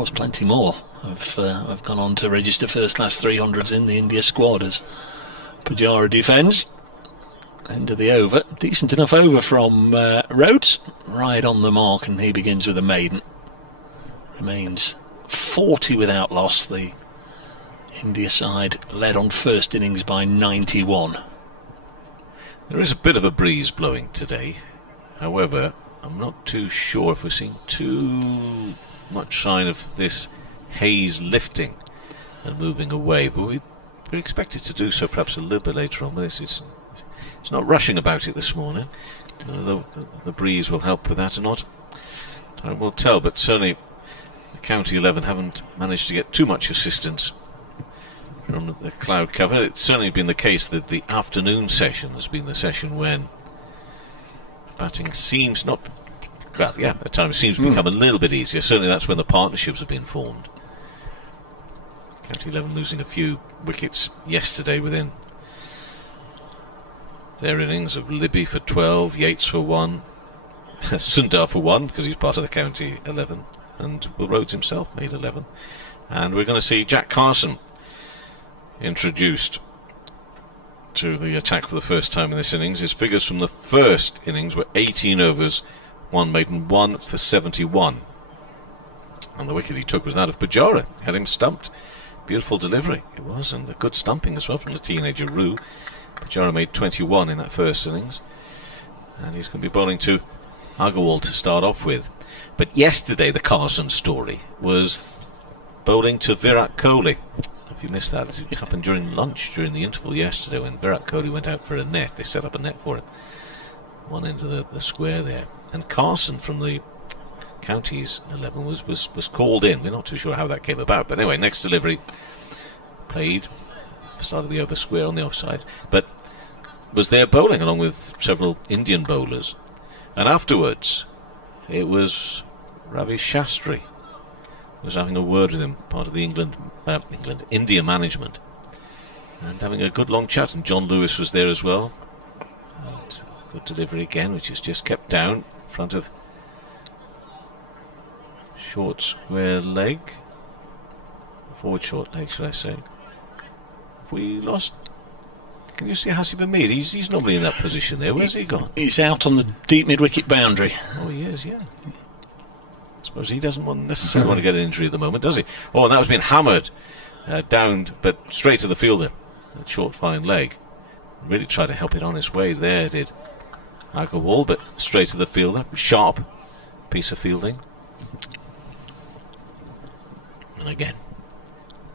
course, plenty more have gone on to register first-class 300s in the India squad as Pujara defends. End of the over. Decent enough over from Rhodes. Right on the mark, and he begins with a maiden. Remains 40 without loss. The India side led on first innings by 91. There is a bit of a breeze blowing today. However, I'm not too sure if we're seeing too much sign of this haze lifting and moving away, but we expect it to do so perhaps a little bit later on. It's not rushing about it this morning. Whether the breeze will help with that or not, time will tell, but certainly the County 11 haven't managed to get too much assistance from the cloud cover. It's certainly been the case that the afternoon session has been the session when batting seems not, well, yeah, at times seems to become a little bit easier. Certainly that's when the partnerships have been formed. County 11 losing a few wickets yesterday within their innings of Libby for 12, Yates for 1, Sundar for 1 because he's part of the County 11, and Will Rhodes himself made 11. And we're going to see Jack Carson introduced to the attack for the first time in this innings. His figures from the first innings were 18 overs, 1 maiden, 1 for 71. And the wicket he took was that of Pujara. Had him stumped. Beautiful delivery it was, and a good stumping as well from the teenager Roo. Pujara made 21 in that first innings, and he's going to be bowling to Agarwal to start off with. But yesterday the Carson story was bowling to Virat Kohli. If you missed that, it happened during lunch, during the interval yesterday when Virat Kohli went out for a net. They set up a net for him, one end of the square there, and Carson from the Counties 11 was called in. We're not too sure how that came about, but anyway, next delivery played, started the over square on the offside, but was there bowling along with several Indian bowlers. And afterwards it was Ravi Shastri was having a word with him, part of the India management, and having a good long chat, and John Lewis was there as well, and good delivery again, which is just kept down in front of short square leg, forward short leg should I say. Have we lost? Can you see Hasib Hamid? He's normally in that position there. Where's he gone? He's out on the deep mid-wicket boundary. Oh, he is, yeah. I suppose he doesn't necessarily want to get an injury at the moment, does he? Oh, and that was being hammered down, but straight to the fielder. That short fine leg. Really tried to help it on its way there, did Agarwal, but straight to the fielder. Sharp piece of fielding. And again,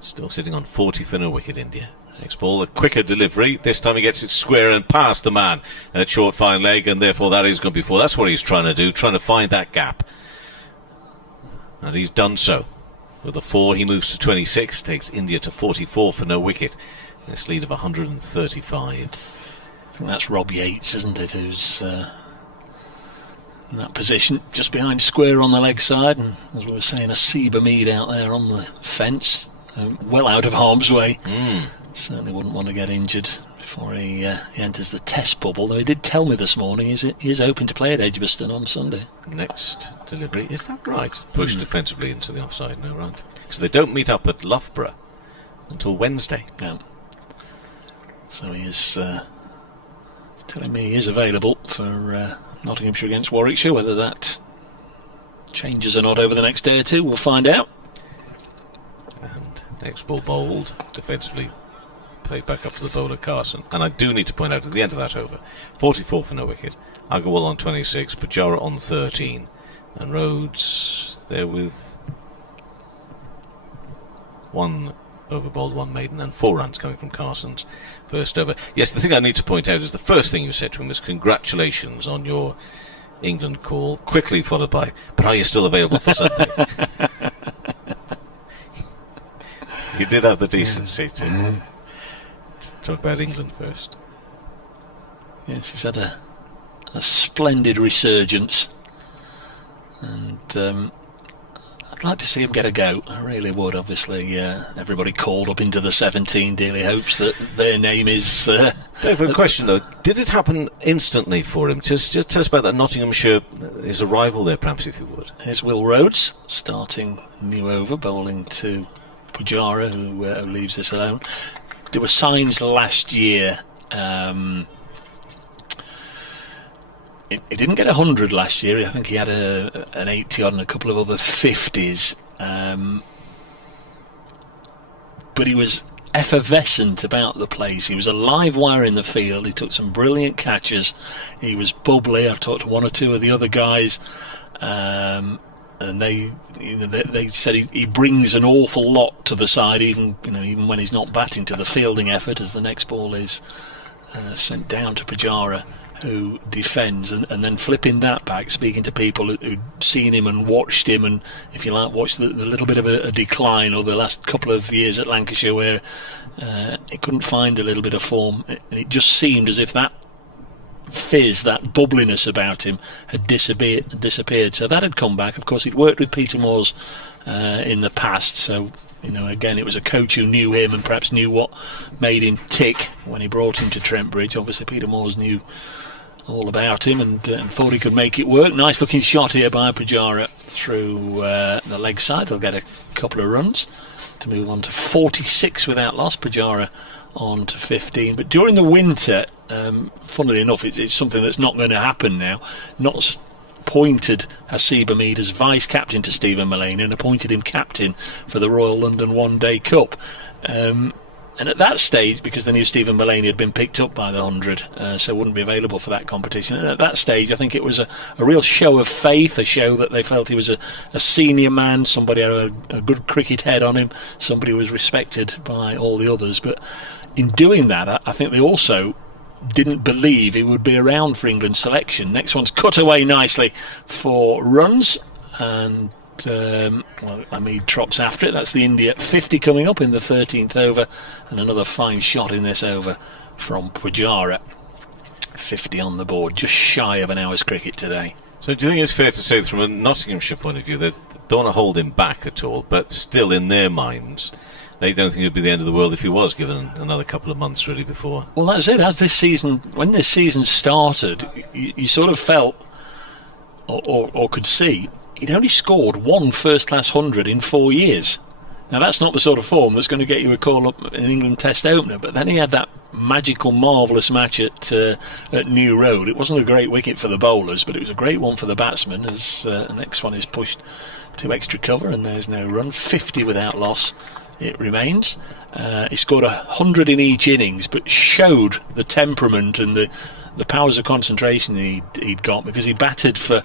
still sitting on 40 for no wicket, India. Next ball, a quicker delivery. This time he gets it square and past the man at short fine leg, and therefore that is going to be 4. That's what he's trying to do, trying to find that gap. And he's done so. With a 4, he moves to 26, takes India to 44 for no wicket. This lead of 135. I think that's Rob Yates, isn't it, who's in that position, just behind square on the leg side, and as we were saying, Hasib Hamid out there on the fence, well out of harm's way. Certainly wouldn't want to get injured before he enters the test bubble, though he did tell me this morning he is hoping to play at Edgbaston on Sunday. Next delivery, is that right? Pushed defensively into the offside, no, right? So they don't meet up at Loughborough until Wednesday. Yeah. So he is telling me he is available for Nottinghamshire against Warwickshire. Whether that changes or not over the next day or two, we'll find out. And next ball bowled defensively, played back up to the bowler Carson. And I do need to point out at the end of that over, 44 for no wicket, Agarwal on 26, Pujara on 13, and Rhodes there with 1 over bowled, 1 maiden, and 4 runs coming from Carson's first over. Yes, the thing I need to point out is the first thing you said to him was congratulations on your England call, quickly followed by, but are you still available for Sunday? You did have the decency to talk about England first. Yes, he's had a splendid resurgence, and I'd like to see him get a go. I really would. Obviously, everybody called up into the 17 dearly hopes that their name is Dave, a question though. Did it happen instantly for him? Just tell us about that Nottinghamshire, his arrival there, perhaps, if you would. Here's Will Rhodes starting new over, bowling to Pujara, who leaves this alone. There were signs last year. He didn't get 100 last year. I think he had an 80 odd and a couple of other 50s. But he was effervescent about the place. He was a live wire in the field. He took some brilliant catches. He was bubbly. I've talked to one or two of the other guys, and they said he brings an awful lot to the side, even when he's not batting, to the fielding effort, as the next ball is sent down to Pujara, who defends, and then flipping that back, speaking to people who'd seen him and watched him, and if you like, watched the little bit of a decline over the last couple of years at Lancashire, where he couldn't find a little bit of form, and it just seemed as if that fizz, that bubbliness about him had disappeared. So that had come back. Of course, he'd worked with Peter Moores in the past, so again, it was a coach who knew him and perhaps knew what made him tick when he brought him to Trent Bridge. Obviously, Peter Moores knew all about him and thought he could make it work. Nice looking shot here by Pujara through the leg side. They'll get a couple of runs to move on to 46 without loss. Pujara on to 15. But during the winter, funnily enough, it's something that's not going to happen now. Not appointed Hasib Hamid as vice captain to Stephen Mullaney and appointed him captain for the Royal London One Day Cup. And at that stage, because they knew Stephen Mullaney had been picked up by the 100, so wouldn't be available for that competition, and at that stage I think it was a real show of faith, a show that they felt he was a senior man, somebody had a good cricket head on him, somebody who was respected by all the others. But in doing that, I think they also didn't believe he would be around for England's selection. Next one's cut away nicely for runs, and Hamid trots after it. That's the India 50 coming up in the 13th over, and another fine shot in this over from Pujara. 50 on the board, just shy of an hour's cricket today. So do you think it's fair to say that from a Nottinghamshire point of view that they don't want to hold him back at all, but still in their minds they don't think it would be the end of the world if he was given another couple of months really before? Well, that's it. When this season started, you sort of felt or could see he'd only scored one first-class 100 in 4 years. Now, that's not the sort of form that's going to get you a call-up in England Test opener, but then he had that magical, marvellous match at New Road. It wasn't a great wicket for the bowlers, but it was a great one for the batsmen, as the next one is pushed to extra cover, and there's no run. 50 without loss, it remains. He scored 100 in each innings, but showed the temperament and the powers of concentration he'd got, because he batted for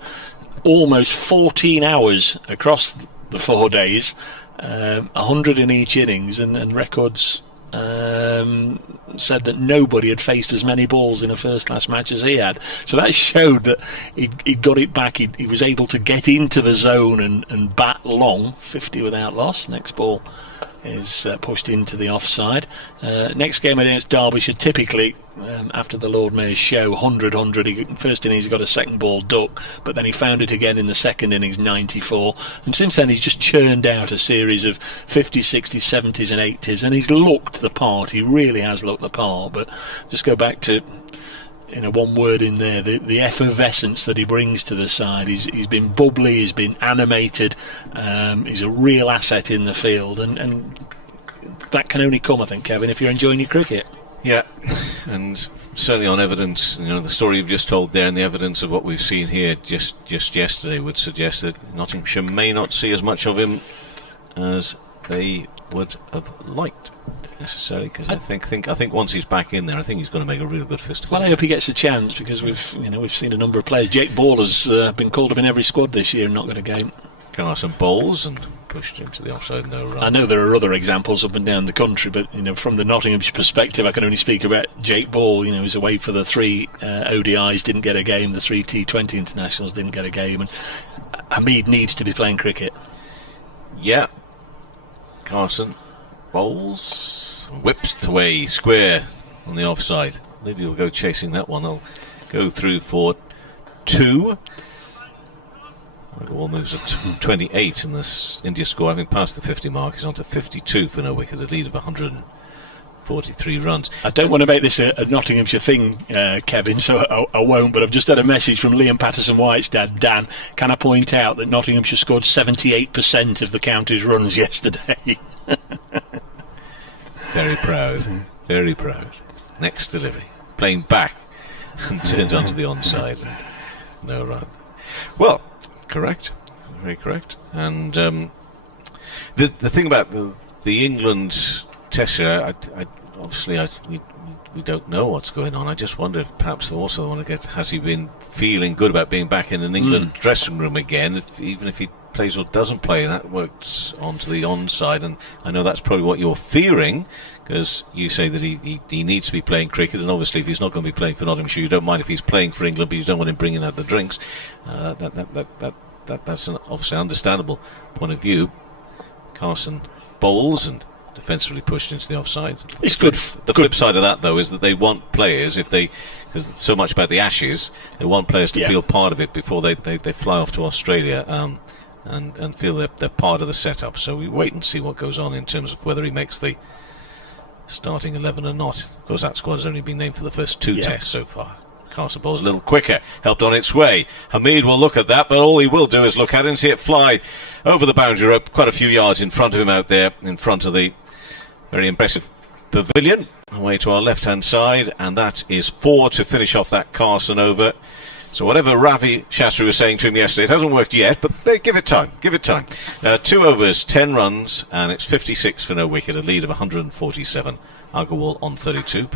almost 14 hours across the 4 days, 100 in each innings, and records said that nobody had faced as many balls in a first-class match as he had. So that showed that he'd got it back. He was able to get into the zone and bat long. 50 without loss. Next ball is pushed into the offside. Next game against Derbyshire, typically after the Lord Mayor's show, 100. First innings he got a second ball duck, but then he found it again in the second innings, 94, and since then he's just churned out a series of 50s, 60s, 70s and 80s, and he's looked the part. He really has looked the part. But just go back to one word in there, the effervescence that he brings to the side. He's been bubbly, he's been animated, he's a real asset in the field, and that can only come, I think, Kevin, if you're enjoying your cricket. Yeah, and certainly on evidence, the story you've just told there and the evidence of what we've seen here just yesterday would suggest that Nottinghamshire may not see as much of him as they would have liked necessarily, because I think once he's back in there, I think he's going to make a really good fist. Well, I hope he gets a chance, because we've seen a number of players. Jake Ball has been called up in every squad this year and not got a game. Carson bowls and pushed into the offside, no run. I know there are other examples up and down the country, but from the Nottinghamshire perspective, I can only speak about Jake Ball. He's away for the 3 ODIs, didn't get a game. The 3 T20 internationals didn't get a game, and Hamid needs to be playing cricket. Yeah. Carson bowls, whipped away square on the offside. Maybe he'll go chasing that one. I'll go through for 2. Agarwal moves at 28 in this India score, having passed the 50 mark. He's on to 52 for no wicket, a lead of 104 43 runs. I don't want to make this a Nottinghamshire thing, Kevin, so I won't, but I've just had a message from Liam Patterson-White's dad, Dan. Can I point out that Nottinghamshire scored 78% of the county's runs yesterday? Very proud, very proud. Next delivery, playing back and turned onto the onside. And no run. Well, correct, very correct. And the thing about the England Test here, we don't know what's going on. I just wonder if perhaps also want to get, has he been feeling good about being back in an England dressing room again, even if he plays or doesn't play, that works onto the onside. And I know that's probably what you're fearing, because you say that he needs to be playing cricket, and obviously if he's not going to be playing for Nottinghamshire, you don't mind if he's playing for England, but you don't want him bringing out the drinks. That's an obviously understandable point of view. Carson bowls and defensively pushed into the offside. It's good. The flip side of that, though, is that they want players, because so much about the Ashes, they want players to feel part of it before they fly off to Australia, and feel they're part of the setup. So we wait and see what goes on in terms of whether he makes the starting 11 or not. Of course, that squad has only been named for the first two tests so far. Carson bowls a little quicker, helped on its way. Hamid will look at that, but all he will do is look at it and see it fly over the boundary rope, quite a few yards in front of him out there, in front of the very impressive pavilion. Away to our left-hand side, and that is 4 to finish off that Carson over. So whatever Ravi Shastri was saying to him yesterday, it hasn't worked yet, but give it time, give it time. 2 overs, 10 runs, and it's 56 for no wicket, a lead of 147. Agarwal on 32.